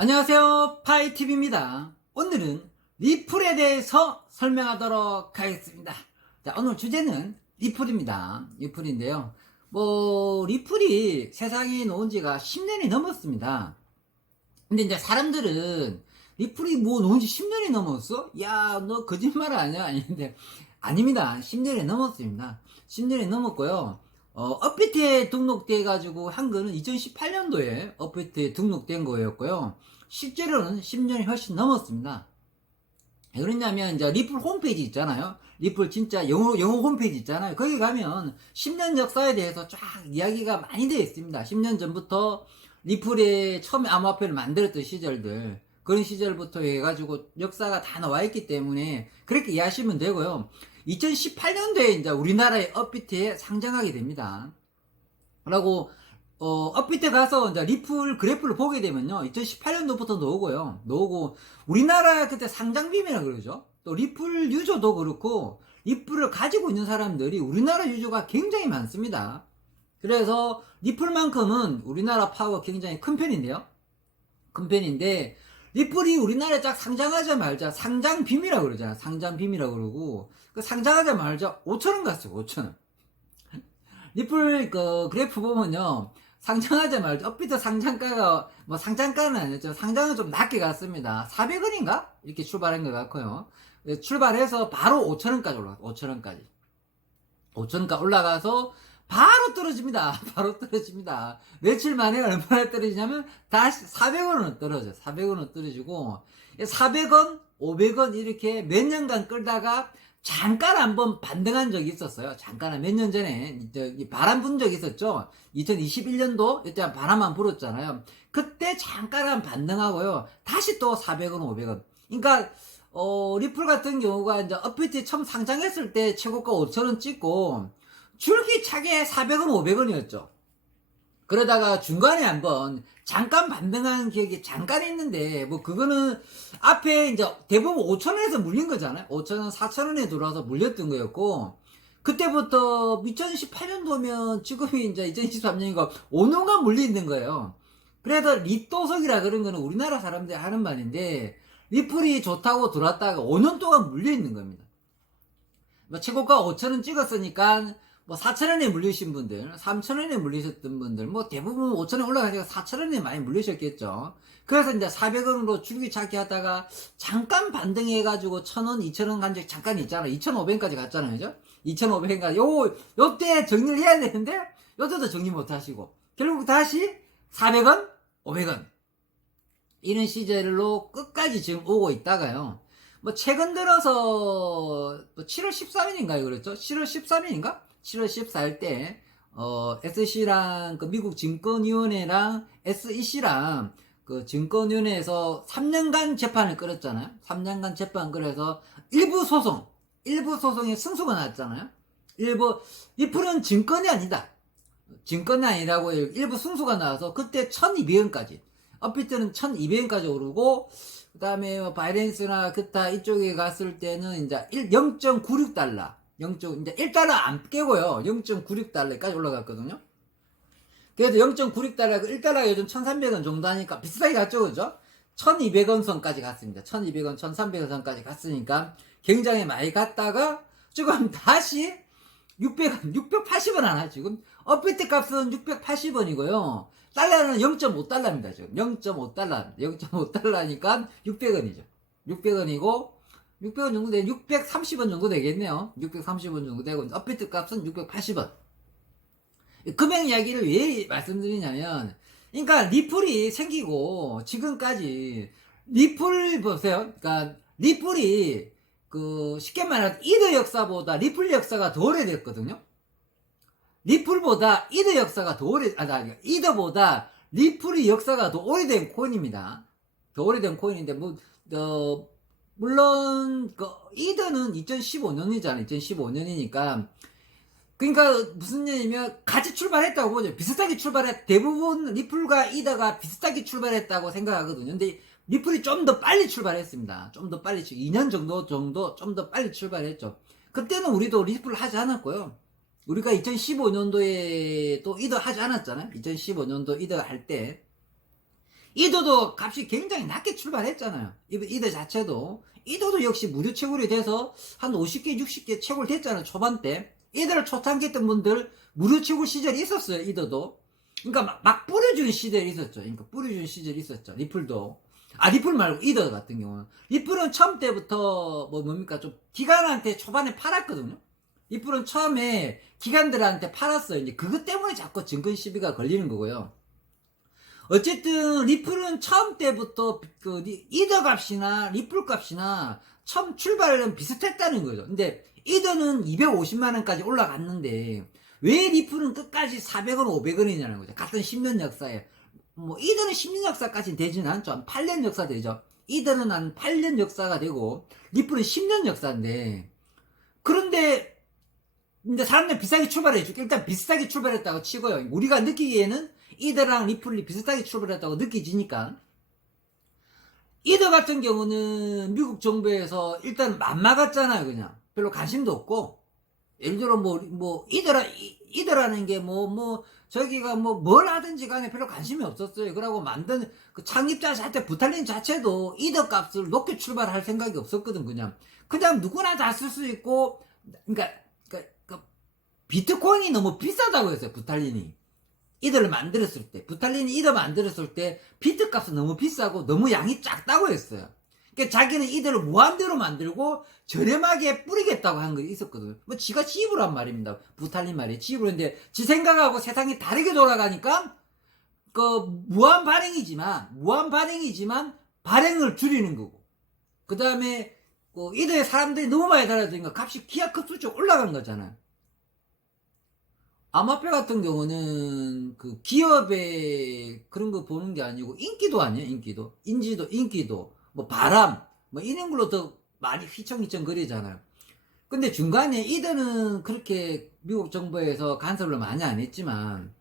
안녕하세요, 파이TV입니다. 오늘은 리플에 대해서 설명하도록 하겠습니다. 자, 오늘 주제는 리플입니다. 리플인데요. 리플이 세상에 놓은 지가 10년이 넘었습니다. 근데 이제 사람들은 리플이 놓은 지 10년이 넘었어? 야, 너 거짓말 아니야? 아닌데, 아닙니다. 10년이 넘었습니다. 10년이 넘었고요. 업비트에 등록돼가지고 한 거는 2018년도에 업비트에 등록된 거였고요. 실제로는 10년이 훨씬 넘었습니다. 왜 그러냐면, 이제 리플 홈페이지 있잖아요. 리플 진짜 영어 홈페이지 있잖아요. 거기 가면 10년 역사에 대해서 쫙 이야기가 많이 되어 있습니다. 10년 전부터 리플에 처음에 암호화폐를 만들었던 시절들, 그런 시절부터 해가지고 역사가 다 나와 있기 때문에 그렇게 이해하시면 되고요. 2018년도에 이제 우리나라의 업비트에 상장하게 됩니다. 그리고 업비트 가서 이제 리플 그래프를 보게 되면요, 2018년도부터 나오고 우리나라 그때 상장빔이라 그러죠. 또 리플 유저도 그렇고 리플을 가지고 있는 사람들이 우리나라 유저가 굉장히 많습니다. 그래서 리플만큼은 우리나라 파워가 굉장히 큰 편인데요. 큰 편인데 리플이 우리나라에 딱 상장하자마자 상장빔이라고 그러잖아. 상장빔이라고 그러고 그 상장하자마자 5천원 갔어요. 5천원. 리플 그 그래프 보면요, 상장하자마자 업비트 상장가가 상장가는 아니었죠. 상장은 좀 낮게 갔습니다. 400원인가 이렇게 출발한 것 같고요. 출발해서 바로 5천원까지 올라갔어요. 5천원까지 5천원까지 올라가서 바로 떨어집니다. 바로 떨어집니다. 며칠 만에 얼마나 떨어지냐면 다시 400원은 떨어져요. 400원은 떨어지고 400원, 500원 이렇게 몇 년간 끌다가 잠깐 한번 반등한 적이 있었어요. 잠깐 몇 년 전에 바람 분 적이 있었죠. 2021년도 이때 바람 한 불었잖아요. 그때 잠깐 한 반등하고요. 다시 또 400원, 500원. 그러니까 리플 같은 경우가 이제 업비트 처음 상장했을 때 최고가 5천원 찍고 줄기차게 400원, 500원이었죠. 그러다가 중간에 한번 잠깐 반등한 기억이 잠깐 있는데, 그거는 앞에 이제 대부분 5천원에서 물린 거잖아요. 5천원, 4천원에 들어와서 물렸던 거였고, 그때부터 2018년도면 지금이 이제 2023년이고 5년간 물리는 거예요. 그래서 리또석이라 그런 거는 우리나라 사람들이 하는 말인데, 리플이 좋다고 들어왔다가 5년 동안 물려 있는 겁니다. 최고가 5천원 찍었으니까 4천원에 물리신 분들, 3천원에 물리셨던 분들, 대부분 5천원 올라가니까 4천원에 많이 물리셨겠죠. 그래서 이제 400원으로 줄기차기 하다가 잠깐 반등해가지고 1,000원, 2,000원 간 적이 잠깐 있잖아요. 2,500원까지 갔잖아요. 그죠? 2,500원까지. 요때 정리를 해야 되는데, 요때도 정리 못 하시고, 결국 다시 400원, 500원. 이런 시절로 끝까지 지금 오고 있다가요. 최근 들어서 7월 13일인가요? 그랬죠? 7월 13일인가? 7월 14일 때 SEC랑 그 미국 증권위원회랑 SEC랑 그 증권위원회에서 3년간 재판을 끌었잖아요. 3년간 재판 끌어서 일부 소송의 승소가 나왔잖아요. 리플은 증권이 아니다. 증권이 아니라고 일부 승소가 나와서 그때 1200원까지, 업비트는 1200원까지 오르고, 그 다음에 바이낸스나 기타 이쪽에 갔을 때는 이제 0.96달러, 이제 1달러 안 깨고요. 0.96달러까지 올라갔거든요. 그래도 0.96달러, 1달러가 요즘 1300원 정도 하니까 비슷하게 갔죠, 그죠? 1200원 선까지 갔습니다. 1200원, 1300원 선까지 갔으니까 굉장히 많이 갔다가 지금 다시 600원, 680원 하나 지금. 업비트 값은 680원이고요. 달러는 0.5달러입니다, 지금. 0.5달러. 0.5달러니까 600원이죠. 600원이고, 600원 정도 630원 정도 되겠네요. 630원 정도 되고, 업비트 값은 680원. 금액 이야기를 왜 말씀드리냐면, 그러니까 리플이 생기고, 지금까지, 리플 보세요. 그러니까, 리플이, 쉽게 말하면, 이더 역사보다 리플 역사가 더 오래됐거든요. 리플보다 이더 역사가 더 이더보다 리플이 역사가 더 오래된 코인입니다. 더 오래된 코인인데, 물론, 이더는 2015년이잖아요. 2015년이니까. 그러니까, 무슨 얘기냐면, 같이 출발했다고 보죠. 비슷하게 대부분 리플과 이더가 비슷하게 출발했다고 생각하거든요. 근데, 리플이 좀 더 빨리 출발했습니다. 좀 더 빨리, 2년 정도 좀 더 빨리 출발했죠. 그때는 우리도 리플을 하지 않았고요. 우리가 2015년도에 또 이더 하지 않았잖아요. 2015년도 이더 할 때. 이더도 값이 굉장히 낮게 출발했잖아요. 이더 자체도. 이더도 역시 무료 채굴이 돼서 한 50개, 60개 채굴 됐잖아요. 초반 때. 이더를 초창기 했던 분들 무료 채굴 시절이 있었어요. 이더도. 그러니까 막 뿌려주는 시절이 있었죠. 그러니까 뿌려주는 시절이 있었죠. 리플도. 아, 리플 말고 이더 같은 경우는. 리플은 처음 때부터 뭡니까? 좀 기관한테 초반에 팔았거든요. 리플은 처음에 기관들한테 팔았어요. 이제 그것 때문에 자꾸 증권 시비가 걸리는 거고요. 어쨌든 리플은 처음 때부터 그 이더 값이나 리플 값이나 처음 출발은 비슷했다는 거죠. 근데 이더는 250만 원까지 올라갔는데 왜 리플은 끝까지 400원, 500원이냐는 거죠. 같은 10년 역사에. 뭐 이더는 10년 역사까지는 되지는 않죠. 한 8년 역사 되죠. 이더는 한 8년 역사가 되고 리플은 10년 역사인데, 그런데 근데 사람들 비싸게 출발해줄게. 일단 비싸게 출발했다고 치고요. 우리가 느끼기에는 이더랑 리플이 비슷하게 출발했다고 느끼지니까. 이더 같은 경우는 미국 정부에서 일단 안 막았잖아요. 그냥 별로 관심도 없고, 예를 들어 이더라는 게 저기가 뭘 하든지 간에 별로 관심이 없었어요. 그러고 만든 그 창립자 자체, 부탈린 자체도 이더 값을 높게 출발할 생각이 없었거든. 그냥 누구나 다 쓸 수 있고. 그러니까 비트코인이 너무 비싸다고 했어요. 부탈린이 이더를 만들었을 때, 부탈린이 이더 만들었을 때 비트 값은 너무 비싸고 너무 양이 작다고 했어요. 그러니까 자기는 이더를 무한대로 만들고 저렴하게 뿌리겠다고 한 거 있었거든요. 지가 지입을 한 말입니다. 부탈린 말이 지입을 했는데, 지 생각하고 세상이 다르게 돌아가니까 무한 발행이지만 발행을 줄이는 거고, 그 다음에 이더에 사람들이 너무 많이 달아드니까 값이 기하급수적으로 올라간 거잖아요. 암호화폐 같은 경우는 그 기업의 그런 거 보는 게 아니고 인기도 아니에요. 인기도 바람 이런 걸로 더 많이 휘청휘청 거리잖아요. 근데 중간에 이더는 그렇게 미국 정부에서 간섭을 많이 안 했지만,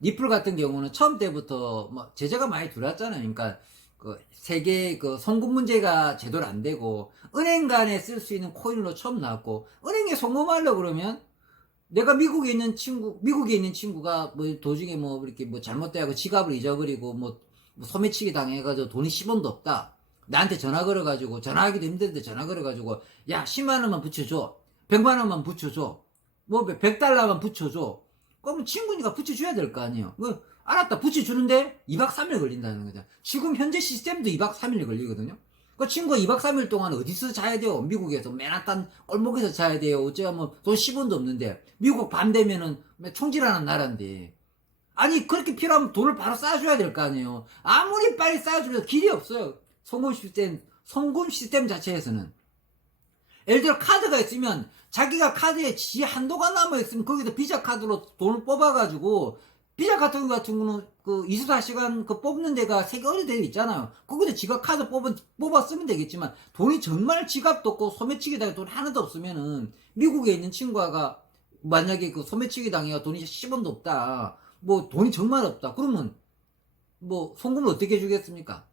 리플 같은 경우는 처음 때부터 제재가 많이 들어왔잖아요. 그러니까 그 세계 송금 문제가 제대로 안 되고, 은행 간에 쓸 수 있는 코인으로 처음 나왔고, 은행에 송금하려고 그러면 내가 미국에 있는 친구가 도중에 이렇게 잘못돼가지고 지갑을 잊어버리고 소매치기 당해가지고 돈이 10원도 없다. 나한테 전화 걸어가지고, 전화하기도 힘든데 전화 걸어가지고, 야 10만원만 붙여줘, 100만원만 붙여줘, 100달러만 붙여줘. 그러면 친구니까 붙여줘야 될 거 아니에요. 알았다, 붙여주는데 2박 3일 걸린다는 거죠. 지금 현재 시스템도 2박 3일 걸리거든요. 그 친구가 2박 3일 동안 어디서 자야 돼요? 미국에서 맨하탄 골목에서 자야 돼요. 어째야 돈 10원도 없는데. 미국 밤 되면은 총질하는 나라인데. 아니 그렇게 필요하면 돈을 바로 쌓아줘야 될 거 아니에요. 아무리 빨리 쌓아주면 길이 없어요. 송금 시스템 자체에서는. 예를 들어 카드가 있으면 자기가 카드에 지 한도가 남아있으면 거기서 비자 카드로 돈을 뽑아가지고, 비자 같은 거는 24시간 뽑는 데가 세계어디 되어 있잖아요. 거기다 지가 카드 뽑아 쓰면 되겠지만, 돈이 정말 지갑도 없고 소매치기 당해 돈 하나도 없으면은, 미국에 있는 친구가 만약에 소매치기 당해가 돈이 10원도 없다, 돈이 정말 없다, 그러면 송금을 어떻게 해주겠습니까?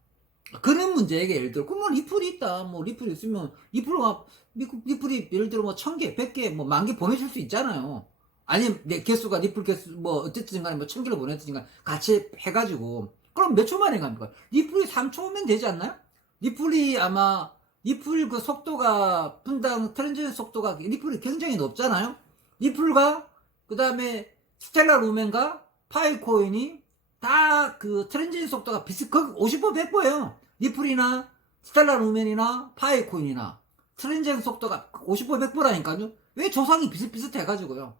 그런 문제에게, 예를 들어 그럼 리플이 있다, 리플이 있으면 리플이 예를 들어 1000개 100개 10,000개 보내줄 수 있잖아요. 아니면 내 개수가 리플 개수 어쨌든 간에 1000개를 보냈으니까 같이 해가지고, 그럼 몇 초 만에 갑니까? 리플이 3초면 되지 않나요? 리플 속도가, 분당 트랜지션 속도가 리플이 굉장히 높잖아요. 리플과 그 다음에 스텔라 루멘과 파이코인이 다 트랜지션 속도가 50% 100%예요. 리플이나 스텔라 루멘이나 파이코인이나 트랜지션 속도가 50% 100%라니까요. 왜 조상이 비슷비슷해가지고요.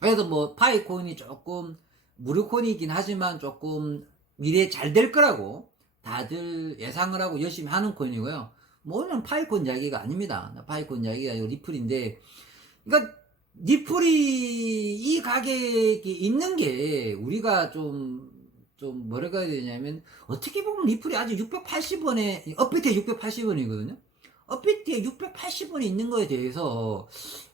그래서 파이코인이 조금 무료 코인이긴 하지만 조금 미래에 잘 될 거라고 다들 예상을 하고 열심히 하는 코인이고요. 오늘은 파이코인 이야기가 아닙니다. 파이코인 이야기가 아니고 리플인데, 그러니까 리플이 이 가격이 있는 게 우리가 좀 뭐라고 해야 되냐면, 어떻게 보면 리플이 아직 680원에, 업비트에 680원이거든요. 업비트에 680원이 있는 거에 대해서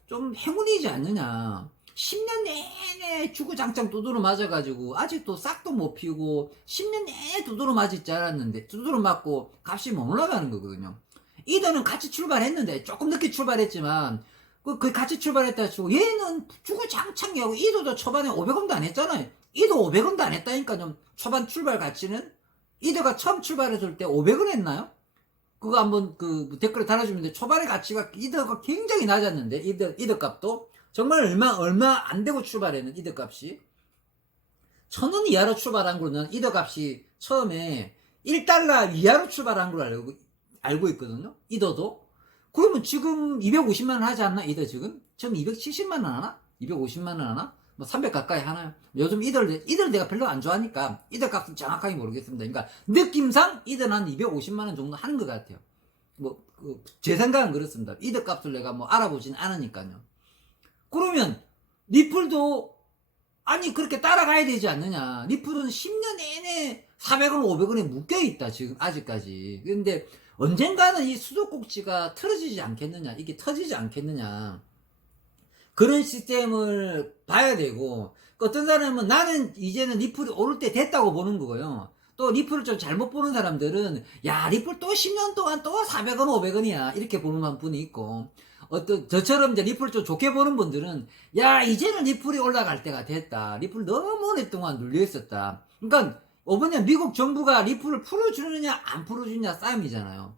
좀 행운이지 않느냐. 10년 내내 주구장창 두드러 맞아가지고 아직도 싹도 못 피우고 10년 내내 두드러 맞을 줄 알았는데, 두드러 맞고 값이 못 올라가는 거거든요. 이더는 같이 출발했는데, 조금 늦게 출발했지만 같이 출발했다 치고, 얘는 주구장창이하고 이더도 초반에 500원도 안 했잖아요. 이도 500원도 안 했다니까. 좀 초반 출발 가치는 이더가 처음 출발했을 때 500원 했나요? 그거 한번 그 댓글에 달아주면 돼. 초반에 가치가 이더가 굉장히 낮았는데 이더 값도 정말 얼마 안 되고 출발했는 이더 값이 1,000원 이하로 출발한 거는 이더 값이 처음에 1달러 이하로 출발한 걸로 알고 있거든요. 이더도. 그러면 지금 250만 원 하지 않나? 이더 지금? 지금 270만 원 하나? 250만 원 하나? 뭐 300 가까이 하나요? 요즘 이더를 내가 별로 안 좋아하니까 이더 값은 정확하게 모르겠습니다. 그러니까 느낌상 이더는 한 250만 원 정도 하는 것 같아요. 뭐 제 생각은 그렇습니다. 이더 값을 내가 뭐 알아보진 않으니까요. 그러면 리플도 아니 그렇게 따라가야 되지 않느냐. 리플은 10년 내내 400원 500원에 묶여있다 지금 아직까지. 근데 언젠가는 이 수도꼭지가 틀어지지 않겠느냐, 이게 터지지 않겠느냐, 그런 시스템을 봐야 되고, 어떤 사람은 나는 이제는 리플이 오를 때 됐다고 보는 거고요. 또 리플을 좀 잘못 보는 사람들은 야 리플 또 10년 동안 또 400원 500원이야 이렇게 보는 분이 있고, 저처럼 이제 리플을 좀 좋게 보는 분들은 야 이제는 리플이 올라갈 때가 됐다, 리플 너무 오랫동안 눌려 있었다. 그러니까 이번에 미국 정부가 리플을 풀어주느냐 안 풀어주느냐 싸움이잖아요.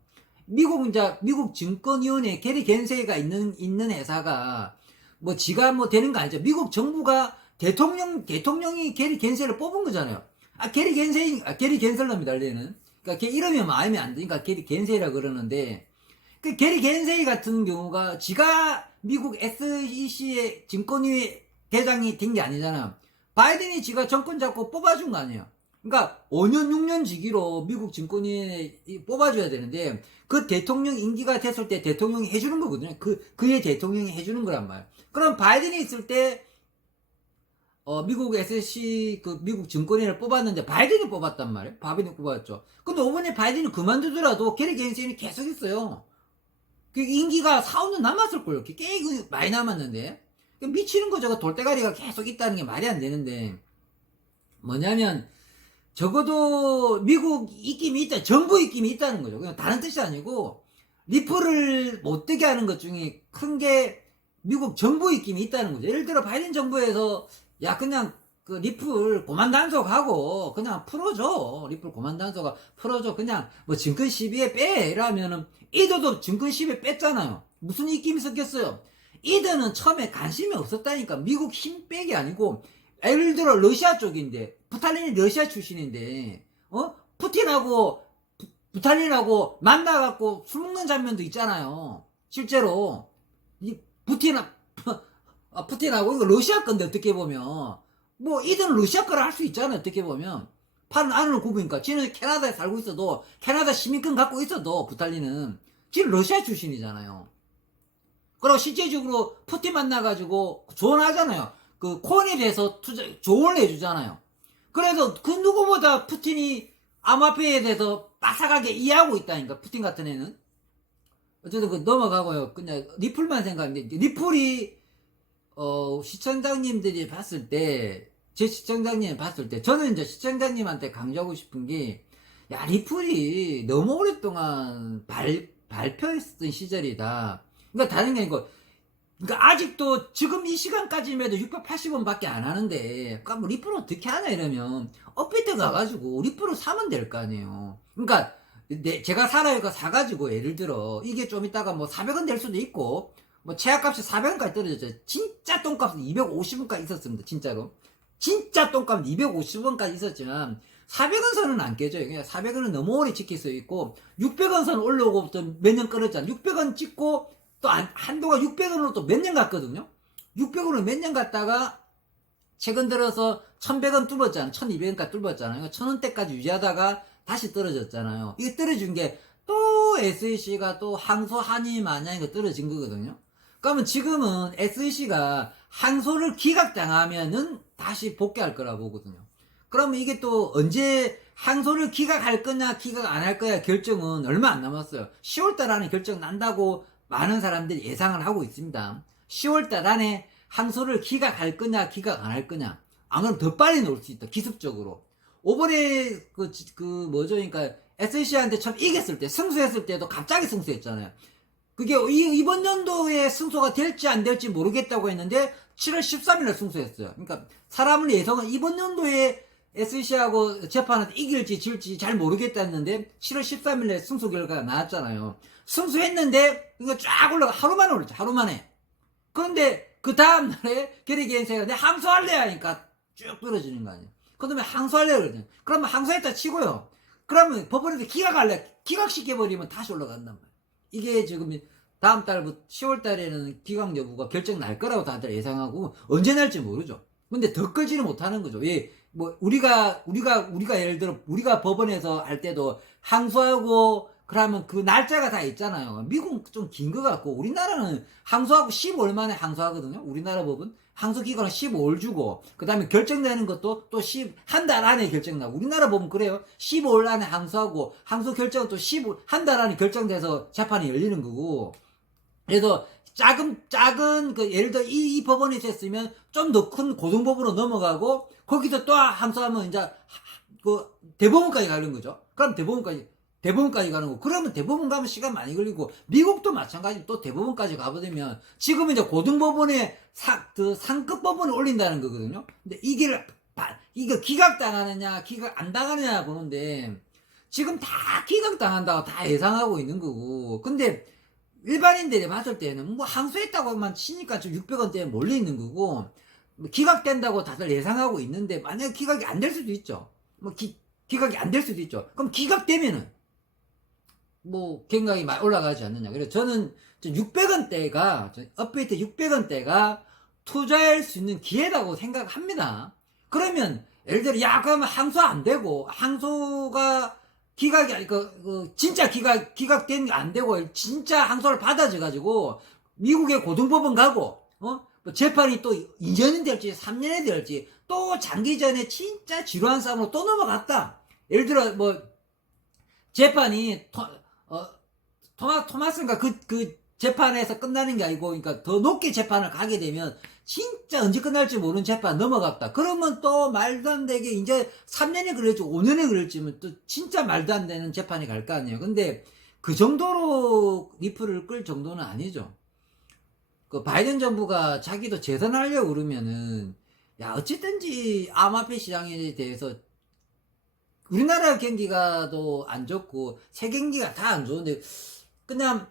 미국 증권위원회 게리 겐세이가 있는 회사가 뭐 지가 뭐 되는 거 아니죠. 미국 정부가 대통령이 게리 겐세이를 뽑은 거잖아요. 게리 겐셀러입니다, 원래는. 그러니까 걔 이름이 마음에 안 드니까 게리 겐세이라 그러는데, 그 게리 겐세이 같은 경우가 지가 미국 SEC의 증권위 대장이 된 게 아니잖아. 바이든이 지가 정권 잡고 뽑아준 거 아니에요. 그러니까 5년 6년 지기로 미국 증권위에 뽑아줘야 되는데, 그 대통령 임기가 됐을 때 대통령이 해주는 거거든요. 그의 대통령이 해주는 거란 말이에요. 그럼 바이든이 있을 때 미국 SEC 미국 증권위를 뽑았는데 바이든이 뽑았단 말이에요. 바이든이 뽑았죠. 근데 이번에 바이든이 그만두더라도 게리 겐세이는 계속 있어요. 그 임기가 4, 5년 남았을걸요. 꽤 많이 남았는데. 미치는 거죠. 돌대가리가 계속 있다는 게 말이 안 되는데. 뭐냐면, 적어도 미국 입김이 있다, 정부 입김이 있다는 거죠. 그냥 다른 뜻이 아니고, 리플을 못 되게 하는 것 중에 큰 게 미국 정부 입김이 있다는 거죠. 예를 들어 바이든 정부에서 야 그냥 그 리플 고만 단속하고 그냥 풀어줘. 리플 고만 단속하 풀어줘. 그냥 뭐 증권 시비에 빼 이러면은 이더도 증권 시비에 뺐잖아요. 무슨 입김이 섞였어요? 이더는 처음에 관심이 없었다니까. 미국 힘 빼기 아니고, 예를 들어 러시아 쪽인데 부탈린이 러시아 출신인데 푸틴하고 부탈린하고 만나갖고 술 먹는 장면도 있잖아요. 실제로 이 푸틴하고 이거 러시아 건데 어떻게 보면 뭐 이들은 러시아 거라 할 수 있잖아요. 어떻게 보면 팔은 안으로 굽으니까. 지는 캐나다에 살고 있어도, 캐나다 시민권 갖고 있어도 부탈린은 지는 러시아 출신이잖아요. 그리고 실제적으로 푸틴 만나가지고 조언하잖아요. 그 코인에 대해서 조언을 해주잖아요. 그래서 그 누구보다 푸틴이 암호화폐에 대해서 빠삭하게 이해하고 있다니까, 푸틴 같은 애는. 어쨌든 그 넘어가고요. 그냥 리플만 생각하는데, 리플이 시청자님들이 봤을 때, 제 시청자님이 봤을 때, 저는 이제 시청자님한테 강조하고 싶은 게, 야 리플이 너무 오랫동안 발표했던 시절이다. 그러니까 다른 게 아니고, 그러니까 아직도 지금 이 시간까지면 해도 680원밖에 안 하는데, 그러니까 뭐 리플을 어떻게 하냐 이러면 업비트 가가지고 리플을 사면 될 거 아니에요. 그러니까 제가 살아요. 이거 사가지고 예를 들어 이게 좀 있다가 뭐 400원 될 수도 있고, 뭐 최하값이 400원까지 떨어졌죠. 진짜 똥값은 250원까지 있었습니다. 진짜로. 진짜 똥값은 250원까지 있었지만 400원 선은 안 깨져요. 그냥 400원은 너무 오래 지킬 수 있고, 600원 선 올라오고 또 몇 년 끌었잖아. 600원 찍고 또 한동안 600원으로 또 몇 년 갔거든요. 600원으로 몇 년 갔다가 최근 들어서 1100원 뚫었잖아요. 1200원까지 뚫었잖아요. 1000원대까지 유지하다가 다시 떨어졌잖아요. 이게 떨어진 게 또 SEC가 또 항소 한이 마냥 이거 떨어진 거거든요. 그러면 지금은 SEC가 항소를 기각당하면은 다시 복귀할 거라 보거든요. 그러면 이게 또 언제 항소를 기각할 거냐 기각 안 할 거냐 결정은 얼마 안 남았어요. 10월달 안에 결정 난다고 많은 사람들이 예상을 하고 있습니다. 10월달 안에 항소를 기각할 거냐 기각 안 할 거냐. 안 그러면 더 빨리 나올 수 있다. 기습적으로. 이번에 뭐죠? 그러니까 SEC한테 참 이겼을 때, 승소했을 때도 갑자기 승소했잖아요. 그게 이번 연도에 승소가 될지 안 될지 모르겠다고 했는데 7월 13일에 승소했어요. 그러니까 사람을 예상은 이번 연도에 SC하고 재판한테 이길지 질지 잘 모르겠다는데 7월 13일에 승소 결과가 나왔잖아요. 승소했는데 이거 쫙 올라가 하루 만에 올랐죠. 하루 만에. 그런데 그 다음날에 결의개연세가 내 항소할래 하니까 쭉 떨어지는 거 아니에요. 그다음에 항소할래 그러죠. 그러면 항소했다 치고요. 그러면 법원에서 기각할래 기각시켜버리면 다시 올라간단 말이에요. 이게 지금 다음 달부터 10월 달에는 기각 여부가 결정 날 거라고 다들 예상하고 언제 날지 모르죠. 근데 더 끌지는 못하는 거죠. 왜? 뭐 우리가 예를 들어 우리가 법원에서 할 때도 항소하고 그러면 그 날짜가 다 있잖아요. 미국은 좀 긴 것 같고 우리나라는 항소하고 15일 만에 항소하거든요. 우리나라 법은 항소 기간은 15일 주고 그 다음에 결정되는 것도 또 한 달 안에 결정나고 우리나라 법은 그래요. 15일 안에 항소하고 항소 결정은 또 한 달 안에 결정돼서 재판이 열리는 거고 그래서 작은 그 예를 들어 이 법원에서 했으면 좀 더 큰 고등법으로 넘어가고 거기서 또 항소하면 이제 그 대법원까지 가는 거죠. 그럼 대법원까지 가는 거. 그러면 대법원 가면 시간 많이 걸리고 미국도 마찬가지 또 대법원까지 가버리면 지금 이제 고등법원에 상급 법원에 올린다는 거거든요. 근데 이게 기각당하느냐 기각 안 당하느냐 보는데 지금 다 기각당한다고 다 예상하고 있는 거고 근데 일반인들이 봤을 때는 뭐 항소했다고만 치니까 좀 600원대에 몰려 있는 거고 기각된다고 다들 예상하고 있는데 만약에 기각이 안 될 수도 있죠. 뭐 기각이 안 될 수도 있죠. 그럼 기각되면은 뭐 굉장히 많이 올라가지 않느냐. 그래서 저는 600원대가 업데이트 600원대가 투자할 수 있는 기회라고 생각합니다. 그러면 예를 들어 그러면 항소 안 되고 항소가 기각이 진짜 기각된 게 안 되고 진짜 항소를 받아져 가지고 미국의 고등법원 가고 뭐 재판이 또 2년이 될지 3년이 될지 또 장기전에 진짜 지루한 싸움으로 또 넘어갔다. 예를 들어 뭐 재판이 토마스인가 그 재판에서 끝나는 게 아니고 그러니까 더 높게 재판을 가게 되면 진짜 언제 끝날지 모르는 재판 넘어갔다. 그러면 또 말도 안 되게 이제 3년이 걸릴지 5년이 걸릴지면 또 진짜 말도 안 되는 재판이 갈 거 아니에요. 근데 그 정도로 리플을 끌 정도는 아니죠. 그 바이든 정부가 자기도 재선하려고 그러면은 어쨌든지 암호화폐 시장에 대해서 우리나라 경기가 더 안 좋고 세계 경기가 다 안 좋은데 그냥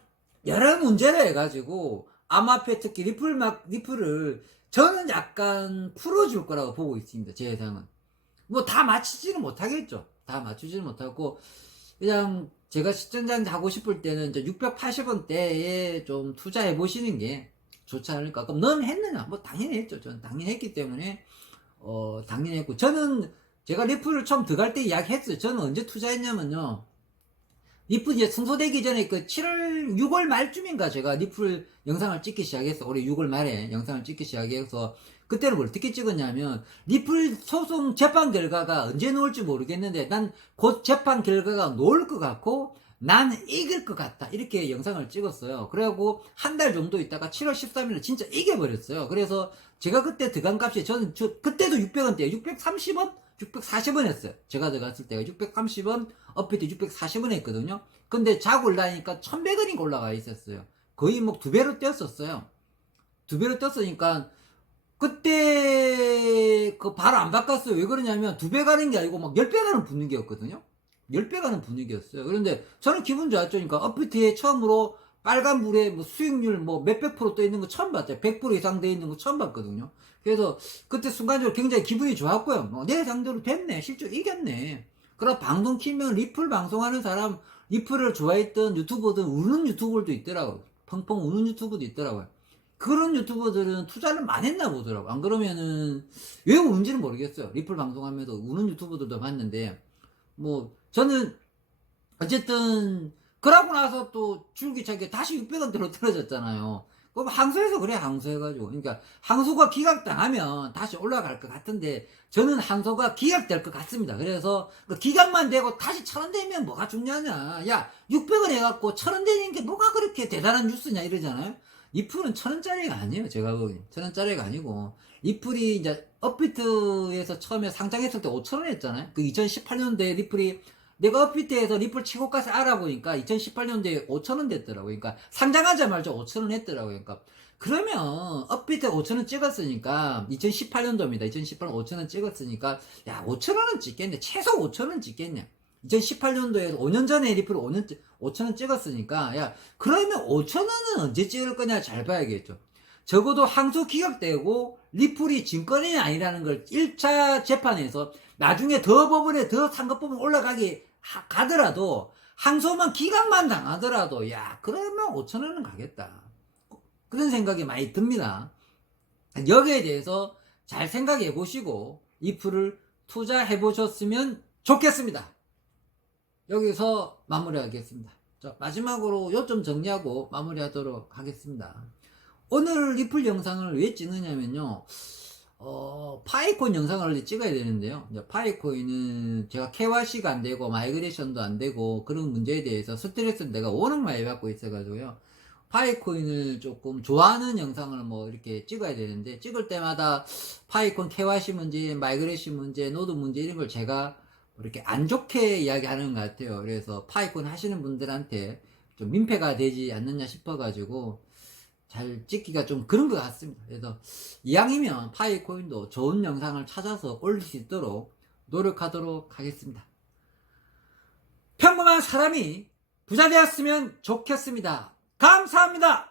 여러 문제를 해가지고 암호화폐 특히 리플을 저는 약간 풀어줄 거라고 보고 있습니다. 제 예상은 뭐 다 맞추지는 못하겠죠. 다 맞추지는 못하고 그냥 제가 시청자 하고 싶을 때는 이제 680원대에 좀 투자해 보시는 게 좋지 않을까. 그럼 넌 했느냐? 뭐 당연히 했죠. 저는 당연히 했기 때문에 당연히 했고 저는 제가 리플을 처음 들어갈 때 이야기했어요. 저는 언제 투자했냐면요. 리플 이제 승소되기 전에 6월 말쯤인가 제가 리플 영상을 찍기 시작했어. 올해 6월 말에 영상을 찍기 시작해서 그때는 뭘 어떻게 찍었냐면 리플 소송 재판 결과가 언제 나올지 모르겠는데 난 곧 재판 결과가 나올 것 같고 난 이길 것 같다. 이렇게 영상을 찍었어요. 그래갖고 한 달 정도 있다가 7월 13일에 진짜 이겨버렸어요. 그래서 제가 그때 들어간 값이 그때도 600원대예요. 630원? 640원 했어요. 제가 들어갔을 때가 630원, 업데이트 640원 했거든요. 근데 자고 올라니까 1100원인가 올라가 있었어요. 거의 뭐 2배로 뛰었었어요. 2배로 뛰었으니까 그때 바로 안 바꿨어요. 왜 그러냐면 2배 가는 게 아니고 막 10배 가는 분위기였거든요. 10배 가는 분위기였어요. 그런데 저는 기분 좋았죠. 그러니까 업데이트에 처음으로 빨간불에 뭐 수익률 뭐 몇백 프로 떠 있는 거 처음 봤죠. 100% 이상 돼 있는 거 처음 봤거든요. 그래서 그때 순간적으로 굉장히 기분이 좋았고요. 내 상대로 됐네. 실제로 이겼네. 그럼 방송 키면 리플 방송하는 사람, 리플을 좋아했던 유튜버들 우는 유튜버들도 있더라고요. 펑펑 우는 유튜버도 있더라고요. 그런 유튜버들은 투자를 많이 했나 보더라고요. 안 그러면은 왜 우는지는 모르겠어요. 리플 방송하면서 우는 유튜버들도 봤는데 뭐 저는 어쨌든 그러고 나서 또 줄기차게 다시 600원대로 떨어졌잖아요. 그럼 항소해서 그래. 항소해가지고 그러니까 항소가 기각당하면 다시 올라갈 것 같은데 저는 항소가 기각될 것 같습니다. 그래서 그 기각만 되고 다시 1000원 되면 뭐가 중요하냐. 야 600원 해갖고 1000원 되는 게 뭐가 그렇게 대단한 뉴스냐 이러잖아요. 리플은 1000원짜리가 아니에요. 제가 보기엔 1000원짜리가 아니고 리플이 이제 업비트에서 처음에 상장했을 때 5,000원 했잖아요. 그 2018년도에 리플이 내가 업비트에서 리플 최고가를 알아보니까 2018년도에 5,000원 됐더라고요. 그러니까 상장하자마자 5,000원 했더라고요. 그러니까 그러면 업비트 5,000원 찍었으니까 2018년도입니다. 2018년 5,000원 찍었으니까 야 5,000원은 찍겠네. 최소 5,000원 찍겠네. 2018년도에 5년 전에 리플을 5,000원 찍었으니까 야 그러면 5,000원은 언제 찍을 거냐 잘 봐야겠죠. 적어도 항소 기각되고 리플이 증권이 아니라는 걸 1차 재판에서 나중에 더 법원에 더 상급법원 올라가게 가더라도 항소만 기각만 당하더라도 야 그러면 5,000원은 가겠다. 그런 생각이 많이 듭니다. 여기에 대해서 잘 생각해 보시고 리플을 투자해 보셨으면 좋겠습니다. 여기서 마무리하겠습니다. 자, 마지막으로 요점 정리하고 마무리하도록 하겠습니다. 오늘 리플 영상을 왜 찍느냐면요. 파이코인 영상을 원래 찍어야 되는데요. 파이코인은 제가 KYC가 안 되고 마이그레이션도 안 되고 그런 문제에 대해서 스트레스를 내가 워낙 많이 받고 있어가지고요. 파이코인을 조금 좋아하는 영상을 뭐 이렇게 찍어야 되는데 찍을 때마다 파이코인 KYC 문제, 마이그레이션 문제, 노드 문제 이런 걸 제가 이렇게 안 좋게 이야기하는 것 같아요. 그래서 파이코인 하시는 분들한테 좀 민폐가 되지 않느냐 싶어가지고 잘 찍기가 좀 그런 것 같습니다. 그래서 이왕이면 파이코인도 좋은 영상을 찾아서 올릴 수 있도록 노력하도록 하겠습니다. 평범한 사람이 부자 되었으면 좋겠습니다. 감사합니다.